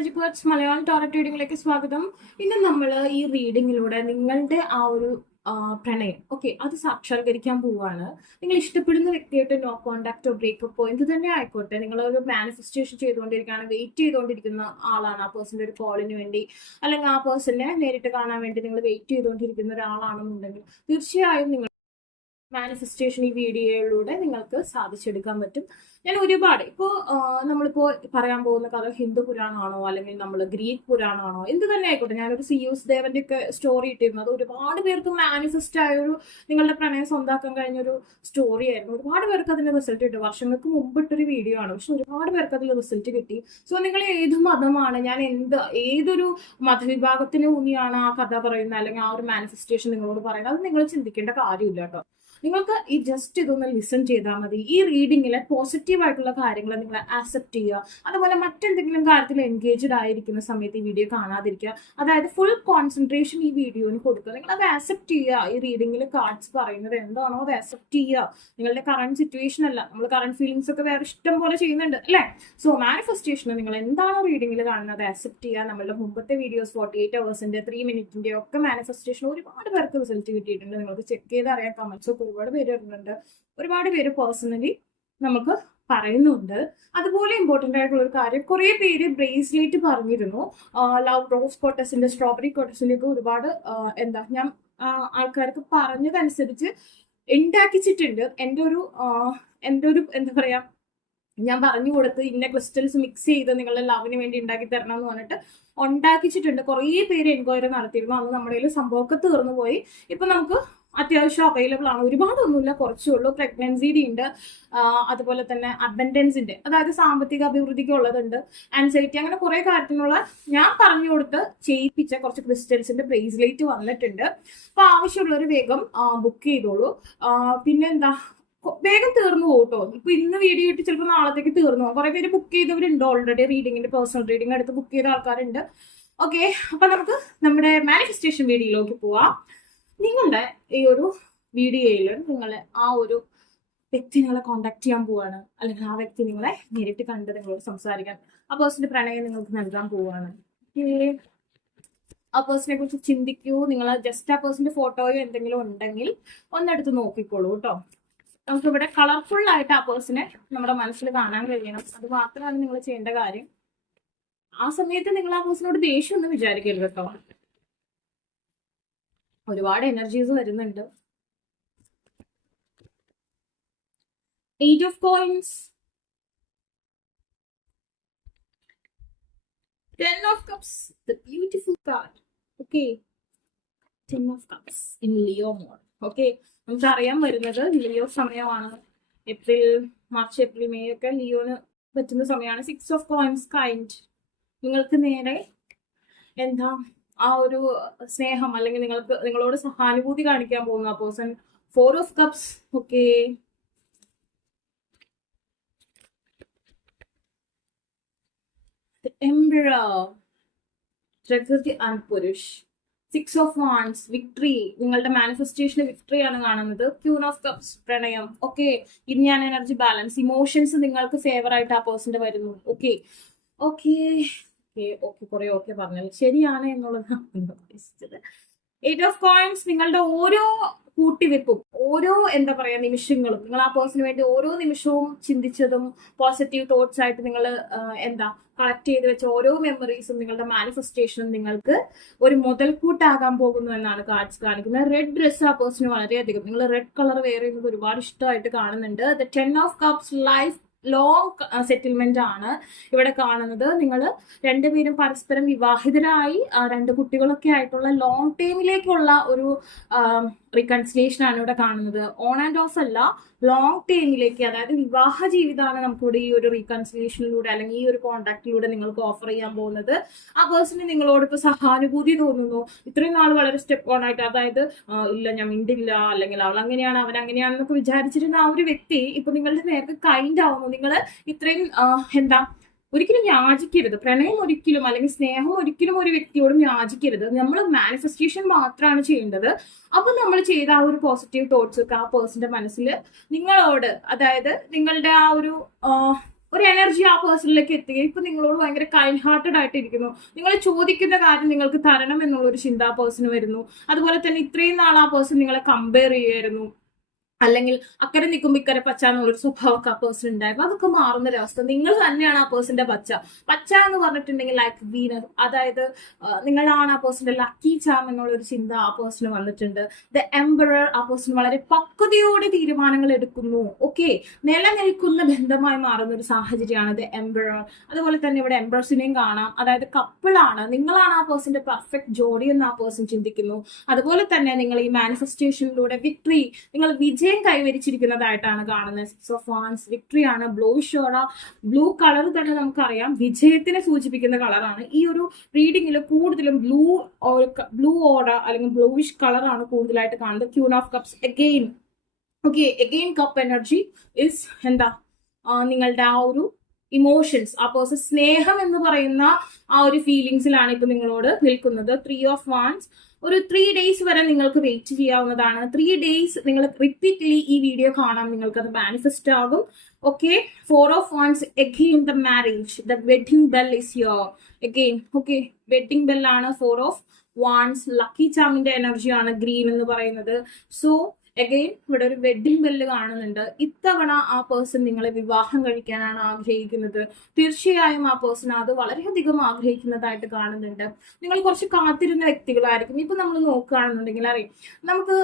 Magic words Malayalam ടാററ്റ് റീഡിംഗിലേക്ക് സ്വാഗതം. ഇന്ന് നമ്മൾ ഈ റീഡിങ്ങിലൂടെ നിങ്ങളുടെ ആ ഒരു പ്രണയം അത് സാക്ഷാത്കരിക്കാൻ പോവുകയാണ്. നിങ്ങൾ ഇഷ്ടപ്പെടുന്ന വ്യക്തിയായിട്ട് നോ കോണ്ടാക്റ്റോ ബ്രേക്കപ്പോ എന്ത് തന്നെ ആയിക്കോട്ടെ, നിങ്ങളൊരു മാനിഫെസ്റ്റേഷൻ ചെയ്തുകൊണ്ടിരിക്കുകയാണ്, വെയിറ്റ് ചെയ്തുകൊണ്ടിരിക്കുന്ന ആളാണ് ആ പേഴ്സന്റെ ഒരു കോളിന് വേണ്ടി, അല്ലെങ്കിൽ ആ പേഴ്സണിനെ നേരിട്ട് കാണാൻ വേണ്ടി നിങ്ങൾ വെയിറ്റ് ചെയ്തുകൊണ്ടിരിക്കുന്ന ഒരാളാണെന്നുണ്ടെങ്കിൽ തീർച്ചയായും നിങ്ങൾ മാനിഫെസ്റ്റേഷൻ ഈ വീഡിയോയിലൂടെ നിങ്ങൾക്ക് സാധിച്ചെടുക്കാൻ പറ്റും. ഞാൻ ഒരുപാട് നമ്മളിപ്പോ പറയാൻ പോകുന്ന കഥ ഹിന്ദു പുരാണമാണോ അല്ലെങ്കിൽ നമ്മൾ ഗ്രീക്ക് പുരാണമാണോ എന്ത് തന്നെ ആയിക്കോട്ടെ, ഞാനൊരു സിയൂസ് ദേവന്റെ ഒക്കെ സ്റ്റോറി ഇട്ടിരുന്നത് ഒരുപാട് പേർക്ക് മാനിഫെസ്റ്റ് ആയ ഒരു നിങ്ങളുടെ പ്രണയം സ്വന്താക്കാൻ കഴിഞ്ഞൊരു സ്റ്റോറി ആയിരുന്നു. ഒരുപാട് പേർക്ക് അതിന്റെ റിസൾട്ട് കിട്ടി. വർഷങ്ങൾക്ക് മുമ്പിട്ടൊരു വീഡിയോ ആണ്, പക്ഷെ ഒരുപാട് പേർക്ക് അതിൽ റിസൾട്ട് കിട്ടി. സോ നിങ്ങൾ ഏത് മതമാണ്, ഞാൻ ഏതൊരു മതവിഭാഗത്തിന് ഊന്നിയാണ് ആ കഥ പറയുന്നത് അല്ലെങ്കിൽ ആ ഒരു മാനിഫെസ്റ്റേഷൻ നിങ്ങളോട് പറയുന്നത്, അത് നിങ്ങൾ ചിന്തിക്കേണ്ട കാര്യമില്ല കേട്ടോ. നിങ്ങൾക്ക് ഈ ജസ്റ്റ് ഇതൊന്ന് ലിസൺ ചെയ്താൽ മതി. ഈ റീഡിങ്ങിലെ പോസിറ്റീവ് ആയിട്ടുള്ള കാര്യങ്ങൾ നിങ്ങൾ ആക്സെപ്റ്റ് ചെയ്യുക. അതുപോലെ മറ്റെന്തെങ്കിലും കാര്യത്തിൽ എൻഗേജ്ഡ് ആയിരിക്കുന്ന സമയത്ത് ഈ വീഡിയോ കാണാതിരിക്കുക. അതായത് ഫുൾ കോൺസെൻട്രേഷൻ ഈ വീഡിയോന് കൊടുക്കുക. നിങ്ങൾ അത് ആക്സെപ്റ്റ് ചെയ്യുക. ഈ റീഡിങ്ങിൽ കാർഡ്സ് പറയുന്നത് എന്താണോ അത് ആക്സെപ്റ്റ് ചെയ്യുക. നിങ്ങളുടെ കറണ്ട് സിറ്റുവേഷൻ അല്ല, നമ്മൾ കറണ്ട് ഫീലിംഗ്സ് ഒക്കെ വേറെ ഇഷ്ടം പോലെ ചെയ്യുന്നുണ്ട് അല്ലേ. സോ മാനിഫെസ്റ്റേഷൻ നിങ്ങൾ എന്താണോ റീഡിങ്ങിൽ കാണുന്നത് അത് ആക്സെപ്റ്റ് ചെയ്യുക. നമ്മളുടെ മുമ്പത്തെ വീഡിയോസ് 48 hours-ന്റെ 3 minute-ന്റെ ഒക്കെ മാനിഫെസ്റ്റേഷൻ ഒരുപാട് പേർക്ക് റിസൾട്ട് കിട്ടിയിട്ടുണ്ട്. നിങ്ങൾക്ക് ചെക്ക് ചെയ്ത് അറിയാൻ കമന്റ്സ് ഒക്കെ ഒരുപാട് പേര് വരുന്നുണ്ട്. ഒരുപാട് പേര് പേഴ്സണലി നമുക്ക് പറയുന്നുണ്ട്. അതുപോലെ ഇമ്പോർട്ടന്റ് ആയിട്ടുള്ള ഒരു കാര്യം, കുറെ പേര് ബ്രേസ്ലെറ്റ് പറഞ്ഞിരുന്നു. ലവ് റോസ് കോട്ടസിന്റെ സ്ട്രോബെറി കോട്ടസിന്റെ ഒക്കെ ഒരുപാട് ഞാൻ ആൾക്കാർക്ക് പറഞ്ഞതനുസരിച്ച് ഉണ്ടാക്കിച്ചിട്ടുണ്ട്. എൻ്റെ ഒരു എന്താ പറയാ, ഞാൻ പറഞ്ഞു കൊടുത്ത് ഇന്ന ക്രിസ്റ്റൽസ് മിക്സ് ചെയ്ത് നിങ്ങളുടെ ലവിന് വേണ്ടി ഉണ്ടാക്കി തരണം എന്ന് പറഞ്ഞിട്ട് ഉണ്ടാക്കിച്ചിട്ടുണ്ട്. കുറേ പേര് എൻക്വയറി നടത്തിയിരുന്നു. അന്ന് നമ്മുടെ കയ്യിൽ സംഭവമൊക്കെ തീർന്നു പോയി. ഇപ്പൊ നമുക്ക് അത്യാവശ്യം അവൈലബിൾ ആണ്. ഒരുപാടൊന്നുമില്ല, കുറച്ചേ ഉള്ളൂ. പ്രഗ്നൻസിയുടെ ഉണ്ട്, അതുപോലെ തന്നെ അബൻഡൻസിന്റെ, അതായത് സാമ്പത്തിക അഭിവൃദ്ധിക്ക് ഉള്ളതുണ്ട്, ആൻസൈറ്റി, അങ്ങനെ കുറെ കാര്യത്തിനുള്ള ഞാൻ പറഞ്ഞു കൊടുത്ത് ചെയ്യിപ്പിച്ച കുറച്ച് ക്രിസ്റ്റൽസിന്റെ ബ്രേസ്ലെറ്റ് വന്നിട്ടുണ്ട്. അപ്പൊ ആവശ്യമുള്ളവർ വേഗം ബുക്ക് ചെയ്തോളൂ. പിന്നെന്താ, വേഗം തീർന്നു പോട്ടോ. ഇപ്പൊ ഇന്ന് വീഡിയോ ഇട്ട് ചിലപ്പോൾ നാളത്തേക്ക് തീർന്നു പോകും. കുറെ പേര് ബുക്ക് ചെയ്തവരുണ്ട് ഓൾറെഡി. റീഡിങ്ങിന്റെ പേഴ്സണൽ റീഡിംഗ് എടുത്ത് ബുക്ക് ചെയ്ത ആൾക്കാരുണ്ട്. ഓക്കെ, അപ്പൊ നമുക്ക് നമ്മുടെ മാനിഫെസ്റ്റേഷൻ വീഡിയോയിലേക്ക് പോവാം. നിങ്ങളുടെ ഈ ഒരു വീഡിയോയിൽ നിങ്ങളെ ആ ഒരു വ്യക്തി നിങ്ങളെ കോണ്ടാക്ട് ചെയ്യാൻ പോവാണ്, അല്ലെങ്കിൽ ആ വ്യക്തി നിങ്ങളെ നേരിട്ട് കണ്ട് നിങ്ങളോട് സംസാരിക്കാൻ, ആ പേഴ്സന്റെ പ്രണയം നിങ്ങൾക്ക് നൽകാൻ പോവാണ്. ആ പേഴ്സണെ കുറിച്ച് ചിന്തിക്കൂ. നിങ്ങൾ ജസ്റ്റ് ആ പേഴ്സന്റെ ഫോട്ടോയോ എന്തെങ്കിലും ഉണ്ടെങ്കിൽ ഒന്നെടുത്ത് നോക്കിക്കോളൂ കേട്ടോ. നമുക്കിവിടെ കളർഫുൾ ആയിട്ട് ആ പേഴ്സണെ നമ്മുടെ മനസ്സിൽ കാണാൻ കഴിയണം. അത് മാത്രമാണ് നിങ്ങൾ ചെയ്യേണ്ട കാര്യം. ആ സമയത്ത് നിങ്ങൾ ആ പേഴ്സണോട് ദേഷ്യം ഒന്നും വിചാരിക്കരുത് കേട്ടോ. ഒരുപാട് എനർജീസ് വരുന്നുണ്ട്. 8 of coins, 10 of cups, the beautiful card. Okay, 10 of cups in Leo mode. Okay, നമുക്ക് അറിയാൻ വരുന്നത് ലിയോ സമയമാണ്. മാർച്ച് ഏപ്രിൽ മെയ് ഒക്കെ ലിയോന് പറ്റുന്ന സമയമാണ്. 6 of coins കൈൻഡ്. നിങ്ങൾക്ക് നേരെ ആ ഒരു സ്നേഹം അല്ലെങ്കിൽ നിങ്ങളോട് സഹാനുഭൂതി കാണിക്കാൻ പോകുന്ന person. 4 of cups. Okay, the emperor, പ്രകൃതി and Purush. 6 of wands, victory. നിങ്ങളുടെ മാനിഫെസ്റ്റേഷന് വിക്ടറി ആണ് കാണുന്നത്. ക്യൂൻ ഓഫ് കപ്സ്, പ്രണയം. ഓക്കെ, ഇനി ഞാൻ എനർജി ബാലൻസ്, ഇമോഷൻസ് നിങ്ങൾക്ക് ഫേവർ ആയിട്ട് ആ പേഴ്സന്റെ വരുന്നു. ഓക്കെ ഓക്കെ ഓക്കെ കുറെ ഓക്കെ പറഞ്ഞാൽ ശരിയാണ് എന്നുള്ളതാണ് ഉദ്ദേശിച്ചത്. 8 of coins, നിങ്ങളുടെ ഓരോ കൂട്ടിവെപ്പും ഓരോ നിമിഷങ്ങളും, നിങ്ങൾ ആ പേഴ്സണിന് വേണ്ടി ഓരോ നിമിഷവും ചിന്തിച്ചതും പോസിറ്റീവ് തോട്ട്സ് ആയിട്ട് നിങ്ങൾ കളക്ട് ചെയ്ത് വെച്ച ഓരോ മെമ്മറീസും നിങ്ങളുടെ മാനിഫെസ്റ്റേഷനും നിങ്ങൾക്ക് ഒരു മുതൽക്കൂട്ടാകാൻ പോകുന്നു എന്നാണ് കാർഡ്സ് കാണിക്കുന്നത്. റെഡ് ഡ്രസ് ആ പേഴ്സണ് വളരെയധികം, നിങ്ങൾ റെഡ് കളർ വെയർ ചെയ്യുന്നത് ഒരുപാട് ഇഷ്ടമായിട്ട് കാണുന്നുണ്ട്. The 10 of cups, life long settlement ആണ് ഇവിടെ കാണുന്നത്. നിങ്ങൾ രണ്ടുപേരും പരസ്പരം വിവാഹിതരായി 2 കുട്ടികളൊക്കെ ആയിട്ടുള്ള ലോങ് ടൈമിലേക്കുള്ള ഒരു റീകൺസിലേഷൻ ആണ് ഇവിടെ കാണുന്നത്. ഓൺ ആൻഡ് ഓഫ് അല്ല, ലോങ് ടൈമിലേക്ക്, അതായത് വിവാഹ ജീവിതമാണ് നമുക്കിവിടെ ഈ ഒരു റീകൺസിലേഷനിലൂടെ അല്ലെങ്കിൽ ഈ ഒരു കോണ്ടാക്റ്റിലൂടെ നിങ്ങൾക്ക് ഓഫർ ചെയ്യാൻ പോകുന്നത്. ആ പേഴ്സണ് നിങ്ങളോട് ഇപ്പൊ സഹാനുഭൂതി തോന്നുന്നു. ഇത്രയും നാൾ വളരെ സ്റ്റെപ്പ് ഓൺ ആയിട്ട്, അതായത് ഇല്ല ഞാൻ മിണ്ടില്ല, അല്ലെങ്കിൽ അവൾ അങ്ങനെയാണ് അവൻ അങ്ങനെയാണെന്നൊക്കെ വിചാരിച്ചിരുന്ന ആ ഒരു വ്യക്തി ഇപ്പൊ നിങ്ങളുടെ നേരത്തെ കൈൻഡ് ആവുന്നു. നിങ്ങൾ ഇത്രയും ഒരിക്കലും യാചിക്കരുത്. പ്രണയം ഒരിക്കലും അല്ലെങ്കിൽ സ്നേഹം ഒരിക്കലും ഒരു വ്യക്തിയോടും യാചിക്കരുത്. നമ്മൾ മാനിഫെസ്റ്റേഷൻ മാത്രമാണ് ചെയ്യേണ്ടത്. അപ്പൊ നമ്മൾ ചെയ്ത ആ ഒരു പോസിറ്റീവ് തോട്ട്സ് ഒക്കെ ആ പേഴ്സന്റെ മനസ്സിൽ നിങ്ങളോട്, അതായത് നിങ്ങളുടെ ആ ഒരു ഒരു എനർജി ആ പേഴ്സണിലേക്ക് എത്തുകയും ഇപ്പൊ നിങ്ങളോട് ഭയങ്കര കൈൻഡ് ഹാർട്ടഡ് ആയിട്ടിരിക്കുന്നു. നിങ്ങൾ ചോദിക്കുന്ന കാര്യം നിങ്ങൾക്ക് തരണം എന്നുള്ള ഒരു ചിന്ത ആ പേഴ്സൺ വരുന്നു. അതുപോലെ തന്നെ ഇത്രയും നാൾ ആ പേഴ്സൺ നിങ്ങളെ കമ്പയർ ചെയ്യുമായിരുന്നു, അല്ലെങ്കിൽ അക്കരെ നിൽക്കുമ്പോൾ ഇക്കരെ പച്ച എന്നുള്ളൊരു സ്വഭാവമൊക്കെ ആ പേഴ്സൺ ഉണ്ടായിരുന്നു. അതൊക്കെ മാറുന്നൊരവസ്ഥ. നിങ്ങൾ തന്നെയാണ് ആ പേഴ്സന്റെ പച്ച. പച്ച എന്ന് പറഞ്ഞിട്ടുണ്ടെങ്കിൽ ലൈക്ക് വീനർ, അതായത് നിങ്ങളാണ് ആ പേഴ്സന്റെ ലക്കി ചാം എന്നുള്ളൊരു ചിന്ത ആ പേഴ്സണ് വന്നിട്ടുണ്ട്. ദ എംബറർ, ആ പേഴ്സൺ വളരെ പക്വതയോടെ തീരുമാനങ്ങൾ എടുക്കുന്നു. ഓക്കെ, നിലനിൽക്കുന്ന ബന്ധമായി മാറുന്ന ഒരു സാഹചര്യമാണ് ദ എംബറർ. അതുപോലെ തന്നെ ഇവിടെ എംബറസിനെയും കാണാം, അതായത് കപ്പിളാണ്, നിങ്ങളാണ് ആ പേഴ്സന്റെ പെർഫെക്റ്റ് ജോഡി എന്ന് ആ പേഴ്സൺ ചിന്തിക്കുന്നു. അതുപോലെ തന്നെ നിങ്ങൾ ഈ മാനിഫെസ്റ്റേഷനിലൂടെ വിക്ടറി, നിങ്ങൾ വിജയം കൈവരിച്ചിരിക്കുന്നതായിട്ടാണ് കാണുന്നത്. 6 of Wands വിക്ടറി ആണ്. ബ്ലൂയിഷ് ഓറ, ബ്ലൂ കളർ തന്നെ നമുക്കറിയാം വിജയത്തിനെ സൂചിപ്പിക്കുന്ന കളറാണ്. ഈ ഒരു റീഡിങ്ങിൽ കൂടുതലും ബ്ലൂ ഓറ അല്ലെങ്കിൽ ബ്ലൂയിഷ് കളറാണ് കൂടുതലായിട്ട് കാണുന്നത്. Queen of cups again. Okay, again cup energy is എന്താ, നിങ്ങളുടെ ആ ഒരു ഇമോഷൻസ്, ആ പേഴ്സൺ സ്നേഹം എന്ന് പറയുന്ന ആ ഒരു ഫീലിങ്സിലാണ് ഇപ്പൊ നിങ്ങളോട് നിൽക്കുന്നത്. 3 of Wands ഒരു 3 days വരെ നിങ്ങൾക്ക് വെയിറ്റ് ചെയ്യാവുന്നതാണ്. 3 days നിങ്ങൾ റിപ്പീറ്റ്ലി ഈ വീഡിയോ കാണാം, നിങ്ങൾക്ക് അത് മാനിഫെസ്റ്റ് ആകും. Okay, 4 of Wands again the marriage, the wedding bell is here again. Okay, wedding bell ആണ് 4 of Wands. ലക്കി ചാമിന്റെ എനർജിയാണ് ഗ്രീൻ എന്ന് പറയുന്നത്. സോ അഗെയിൻ ഇവിടെ ഒരു വെഡിങ് ബെല്ല് കാണുന്നുണ്ട്. ഇത്തവണ ആ പേഴ്സൺ നിങ്ങളെ വിവാഹം കഴിക്കാനാണ് ആഗ്രഹിക്കുന്നത്. തീർച്ചയായും ആ പേഴ്സൺ അത് വളരെയധികം ആഗ്രഹിക്കുന്നതായിട്ട് കാണുന്നുണ്ട്. നിങ്ങൾ കുറച്ച് കാത്തിരുന്ന വ്യക്തികളായിരിക്കും. ഇപ്പൊ നമ്മൾ നോക്കുകയാണെന്നുണ്ടെങ്കിൽ അറിയാം, നമുക്ക്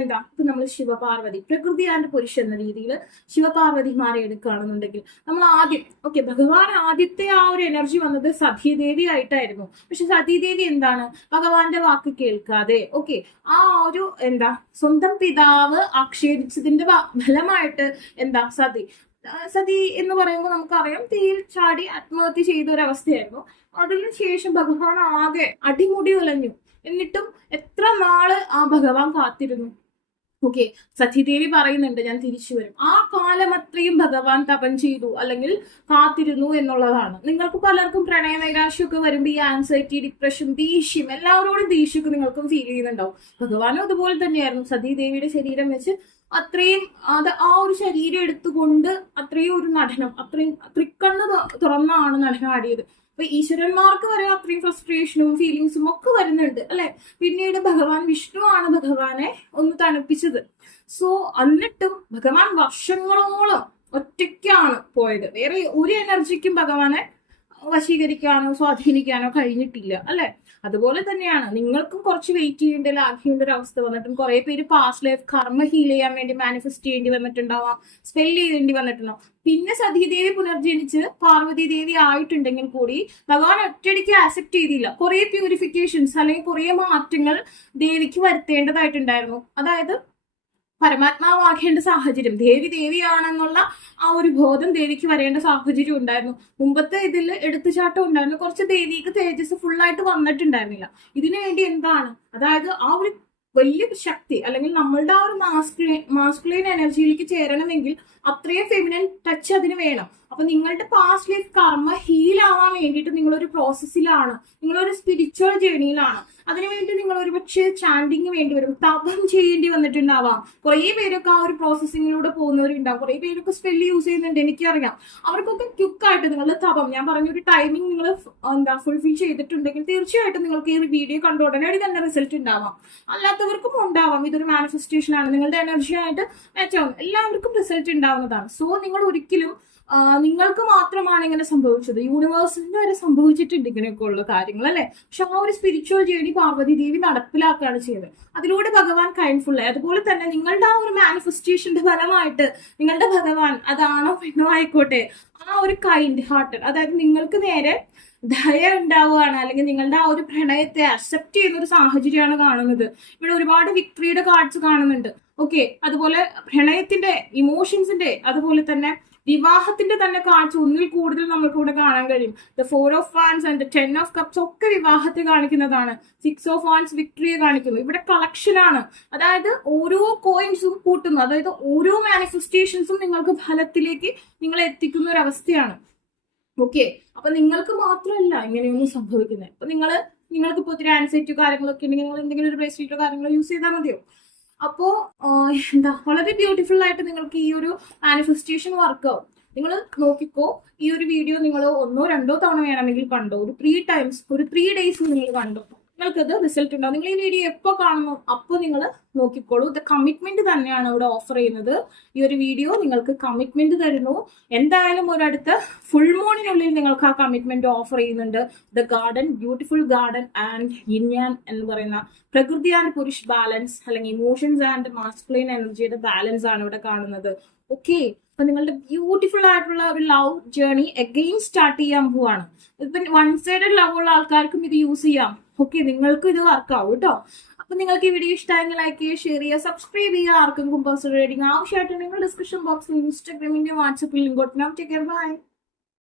എന്താ, ഇപ്പൊ നമ്മൾ ശിവപാർവതി, പ്രകൃതി ആൻഡ് പുരുഷൻ എന്ന രീതിയിൽ ശിവപാർവതിമാരെ എടുക്കുകയാണെന്നുണ്ടെങ്കിൽ നമ്മൾ ആദ്യം ഭഗവാൻ ആദ്യത്തെ ആ ഒരു എനർജി വന്നത് സതീദേവി ആയിട്ടായിരുന്നു. പക്ഷെ സതീദേവി എന്താണ്, ഭഗവാന്റെ വാക്ക് കേൾക്കാതെ ആ ഒരു എന്താ സ്വന്തം പിതാവ് ആക്ഷേപിച്ചതിന്റെ ഫലമായിട്ട് എന്താ സതി എന്ന് പറയുമ്പോൾ നമുക്കറിയാം തീയിൽ ചാടി ആത്മഹത്യ ചെയ്ത ഒരു അവസ്ഥയായിരുന്നു. അതിനുശേഷം ഭഗവാൻ ആകെ അടിമുടി ഉലഞ്ഞു. എന്നിട്ടും എത്ര നാള് ആ ഭഗവാൻ കാത്തിരുന്നു. സതീദേവി പറയുന്നുണ്ട് ഞാൻ തിരിച്ചു വരും. ആ കാലം അത്രയും ഭഗവാൻ തപം ചെയ്തു അല്ലെങ്കിൽ കാത്തിരുന്നു എന്നുള്ളതാണ്. നിങ്ങൾക്ക് പലർക്കും പ്രണയ നൈരാശ്യമൊക്കെ വരുമ്പോൾ ഈ ആൻസൈറ്റി, ഡിപ്രഷൻ, ദേഷ്യം, എല്ലാവരോടും ദേഷ്യമൊക്കെ നിങ്ങൾക്കും ഫീൽ ചെയ്യുന്നുണ്ടാവും. ഭഗവാനും അതുപോലെ തന്നെയായിരുന്നു. സതീദേവിയുടെ ശരീരം വെച്ച് അത്രയും ആ ഒരു ശരീരം എടുത്തുകൊണ്ട് അത്രയും ഒരു നടനം, അത്രയും തൃക്കണ്ണ് തുറന്നാണ് നടനം ആടിയത്. അപ്പൊ ഈശ്വരന്മാർക്ക് വരെ അത്രയും ഫ്രസ്ട്രേഷനും ഫീലിങ്സും ഒക്കെ വരുന്നുണ്ട് അല്ലെ. പിന്നീട് ഭഗവാൻ വിഷ്ണു ആണ് ഭഗവാനെ ഒന്ന് തണുപ്പിച്ചത്. സോ എന്നിട്ടും ഭഗവാൻ വർഷങ്ങളോളം ഒറ്റയ്ക്കാണ് പോയത്. വേറെ ഒരു എനർജിക്കും ഭഗവാനെ വശീകരിക്കാനോ സ്വാധീനിക്കാനോ കഴിഞ്ഞിട്ടില്ല അല്ലെ. അതുപോലെ തന്നെയാണ് നിങ്ങൾക്കും കുറച്ച് വെയിറ്റ് ചെയ്യേണ്ട ലാഗ് ചെയ്യേണ്ട ഒരു അവസ്ഥ വന്നിട്ടും കുറെ പേര് പാസ്റ്റ് ലൈഫ് കർമ്മ ഹീൽ ചെയ്യാൻ വേണ്ടി മാനിഫെസ്റ്റ് ചെയ്യേണ്ടി വന്നിട്ടുണ്ടാവാം, സ്പെൽ ചെയ്യേണ്ടി വന്നിട്ടുണ്ടാവും. പിന്നെ സതീദേവി പുനർജനിച്ച് പാർവതി ദേവി ആയിട്ടുണ്ടെങ്കിൽ കൂടി ഭഗവാൻ ഒറ്റയടിക്ക് ആക്സെപ്റ്റ് ചെയ്തില്ല. കുറെ പ്യൂരിഫിക്കേഷൻസ് അല്ലെങ്കിൽ കുറെ മാറ്റങ്ങൾ ദേവിക്ക് വരുത്തേണ്ടതായിട്ടുണ്ടായിരുന്നു. അതായത് പരമാത്മാവാകേണ്ട സാഹചര്യം, ദേവിയാണെന്നുള്ള ആ ഒരു ബോധം ദേവിക്ക് വരേണ്ട സാഹചര്യം ഉണ്ടായിരുന്നു. മുമ്പത്തെ ഇതിൽ എടുത്തുചാട്ടം ഉണ്ടായിരുന്നു. കുറച്ച് ദേവിക്ക് തേജസ് ഫുള്ളായിട്ട് വന്നിട്ടുണ്ടായിരുന്നില്ല. ഇതിനു വേണ്ടി എന്താണ്, അതായത് ആ ഒരു വലിയ ശക്തി അല്ലെങ്കിൽ നമ്മളുടെ ആ ഒരു മാസ്കുലൈൻ എനർജിയിലേക്ക് ചേരണമെങ്കിൽ അത്രയും ഫെമിനൻ ടച്ച് അതിന് വേണം. അപ്പൊ നിങ്ങളുടെ പാസ്റ്റ് ലൈഫ് കർമ്മ ഹീൽ ആവാൻ വേണ്ടിയിട്ട് നിങ്ങളൊരു പ്രോസസ്സിലാണ്, നിങ്ങളൊരു സ്പിരിച്വൽ ജേണിയിലാണ്. അതിനുവേണ്ടി നിങ്ങൾ ഒരു പക്ഷേ ചാൻഡിങ് വേണ്ടി വരും, തപം ചെയ്യേണ്ടി വന്നിട്ടുണ്ടാവാം. കുറെ പേരൊക്കെ ആ ഒരു പ്രോസസ്സിങ്ങിലൂടെ പോകുന്നവരുണ്ടാവും. കുറെ പേരൊക്കെ സ്പെല്ല് യൂസ് ചെയ്യുന്നുണ്ട്, എനിക്കറിയാം. അവർക്കൊക്കെ ക്വിക്കായിട്ട് നിങ്ങളുടെ തപം, ഞാൻ പറഞ്ഞൊരു ടൈമിംഗ് നിങ്ങൾ ഫുൾഫിൽ ചെയ്തിട്ടുണ്ടെങ്കിൽ തീർച്ചയായിട്ടും നിങ്ങൾക്ക് ഈ വീഡിയോ കണ്ട ഉടനടി തന്നെ റിസൾട്ട് ഉണ്ടാവാം. അല്ലാത്തവർക്കും ഉണ്ടാവാം. ഇതൊരു മാനിഫെസ്റ്റേഷൻ ആണ്, നിങ്ങളുടെ എനർജി ആയിട്ട് മാച്ച് ആവും. എല്ലാവർക്കും റിസൾട്ട് ഉണ്ടാവുന്നതാണ്. സോ നിങ്ങൾ ഒരിക്കലും നിങ്ങൾക്ക് മാത്രമാണ് ഇങ്ങനെ സംഭവിച്ചത്, യൂണിവേഴ്സിന് വരെ സംഭവിച്ചിട്ടുണ്ട് ഇങ്ങനെയൊക്കെ ഉള്ള കാര്യങ്ങൾ അല്ലെ. പക്ഷെ ആ ഒരു സ്പിരിച്വൽ ജേണി പാർവതി ദേവി നടപ്പിലാക്കുകയാണ് ചെയ്തത്. അതിലൂടെ ഭഗവാൻ കൈൻഡ്ഫുൾ ആയി. അതുപോലെ തന്നെ നിങ്ങളുടെ ആ ഒരു മാനിഫെസ്റ്റേഷന്റെ ഫലമായിട്ട് നിങ്ങളുടെ ഭഗവാൻ, അതാണോ പെണ്ണോ ആയിക്കോട്ടെ, ആ ഒരു കൈൻഡ് ഹാർട്ടഡ്, അതായത് നിങ്ങൾക്ക് നേരെ ദയ ഉണ്ടാവുകയാണ്, അല്ലെങ്കിൽ നിങ്ങളുടെ ആ ഒരു പ്രണയത്തെ അക്സെപ്റ്റ് ചെയ്യുന്ന ഒരു സാഹചര്യമാണ് കാണുന്നത്. ഇവിടെ ഒരുപാട് വിക്ടറിയുടെ കാർഡ്സ് കാണുന്നുണ്ട്. അതുപോലെ പ്രണയത്തിന്റെ, ഇമോഷൻസിന്റെ, അതുപോലെ തന്നെ വിവാഹത്തിന്റെ തന്നെ കാഴ്ച ഒന്നിൽ കൂടുതൽ നമുക്ക് ഇവിടെ കാണാൻ കഴിയും. The 4 of Wands and 10 of Cups ഒക്കെ വിവാഹത്തെ കാണിക്കുന്നതാണ്. 6 of Wands വിക്ടറിയെ കാണിക്കുന്നു. ഇവിടെ കളക്ഷൻ ആണ്, അതായത് ഓരോ കോയിൻസും കൂട്ടുന്നു. അതായത് ഓരോ മാനിഫെസ്റ്റേഷൻസും നിങ്ങൾക്ക് ഫലത്തിലേക്ക് നിങ്ങളെ എത്തിക്കുന്ന ഒരു അവസ്ഥയാണ്. അപ്പൊ നിങ്ങൾക്ക് മാത്രമല്ല ഇങ്ങനെയൊന്നും സംഭവിക്കുന്നത്. അപ്പൊ നിങ്ങൾക്ക് ഇപ്പൊ ഒത്തിരി ആൻസൈറ്റിയോ കാര്യങ്ങളൊക്കെ ഉണ്ടെങ്കിൽ നിങ്ങൾ എന്തെങ്കിലും ഒരു ബ്രേസ്ലെറ്റോ കാര്യങ്ങളോ യൂസ് ചെയ്താൽ മതിയോ. അപ്പോ വളരെ ബ്യൂട്ടിഫുൾ ആയിട്ട് നിങ്ങൾക്ക് ഈ ഒരു മാനിഫെസ്റ്റേഷൻ വർക്കാവും. നിങ്ങൾ നോക്കിക്കോ, ഈ ഒരു വീഡിയോ നിങ്ങൾ 1-2 തവണ വേണമെങ്കിൽ കണ്ടോ, ഒരു 3 ടൈംസ്, ഒരു 3 ഡേയ്സ് നിങ്ങൾ കണ്ടോ, നിങ്ങൾക്കത് റിസൾട്ട് ഉണ്ടാവും. നിങ്ങൾ ഈ വീഡിയോ എപ്പോൾ കാണുന്നു അപ്പോൾ നിങ്ങൾ നോക്കിക്കോളൂ. ഇത് കമ്മിറ്റ്മെന്റ് തന്നെയാണ് ഇവിടെ ഓഫർ ചെയ്യുന്നത്. ഈ ഒരു വീഡിയോ നിങ്ങൾക്ക് കമ്മിറ്റ്മെന്റ് തരുന്നു. എന്തായാലും ഒരടുത്ത ഫുൾ മൂണിനുള്ളിൽ നിങ്ങൾക്ക് ആ കമ്മിറ്റ്മെന്റ് ഓഫർ ചെയ്യുന്നുണ്ട്. The garden, beautiful garden and yin Yang എന്ന് പറയുന്ന പ്രകൃതി ആൻഡ് പുരുഷ് ബാലൻസ്, അല്ലെങ്കിൽ ഇമോഷൻസ് ആൻഡ് മാസ്കുലൈൻ എനർജിയുടെ ബാലൻസ് ആണ് ഇവിടെ കാണുന്നത്. ഓക്കെ, അപ്പൊ നിങ്ങളുടെ ബ്യൂട്ടിഫുൾ ആയിട്ടുള്ള ഒരു ലവ് ജേർണി അഗെയിൻ സ്റ്റാർട്ട് ചെയ്യാൻ പോവാണ്. ഇപ്പൊ വൺ സൈഡഡ് ലവ് ഉള്ള ആൾക്കാർക്കും ഇത് യൂസ് ചെയ്യാം. ഓക്കെ, നിങ്ങൾക്കും ഇത് വർക്കാവും കേട്ടോ. അപ്പൊ നിങ്ങൾക്ക് ഈ വീഡിയോ ഇഷ്ടമായെങ്കിൽ ലൈക്ക് ചെയ്യുക, ഷെയർ ചെയ്യുക, സബ്സ്ക്രൈബ് ചെയ്യുക. ആർക്കും കമ്പൾസറി റീഡിംഗ് ആവശ്യമായിട്ടുണ്ടെങ്കിൽ ഡിസ്ക്രിപ്ഷൻ ബോക്സിൽ ഇൻസ്റ്റാഗ്രാമിന്റെ വാട്സപ്പിൽ ലിങ്ക് കൊടുക്കണം. Take care, by.